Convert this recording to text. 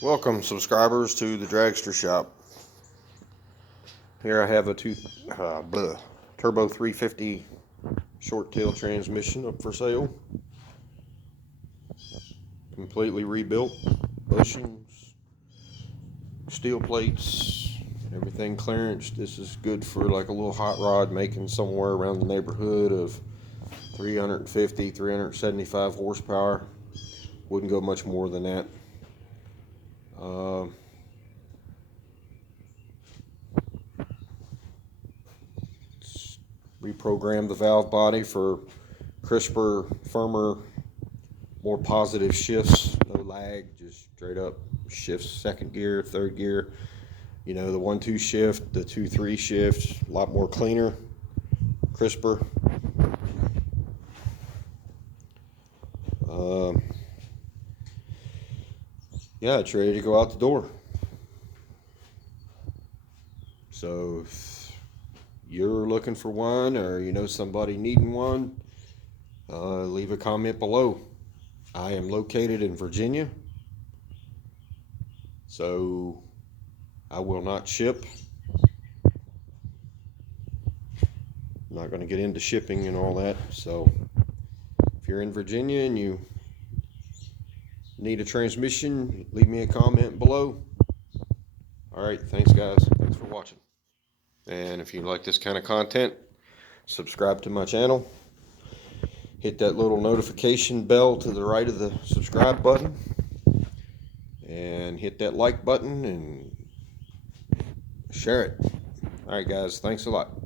Welcome, subscribers, to the Dragster Shop. Here I have a Turbo 350 short tail transmission up for sale. Completely rebuilt, bushings, steel plates, everything clearance. This is good for like a little hot rod, making somewhere around the neighborhood of 350, 375 horsepower. Wouldn't go much more than that. Reprogrammed the valve body for crisper, firmer, more positive shifts. No lag, just straight up shifts. Second gear, third gear. You know, the 1-2 shift, the 2-3 shift, a lot more cleaner, crisper. Yeah, it's ready to go out the door. So if you're looking for one, or you know somebody needing one, leave a comment below. I am located in Virginia, so I will not ship. I'm not going to get into shipping and all that. So if you're in Virginia and you need a transmission, leave me a comment below. All right, thanks guys. Thanks for watching. And if you like this kind of content, subscribe to my channel. Hit that little notification bell to the right of the subscribe button. And hit that like button and share it. All right, guys, thanks a lot.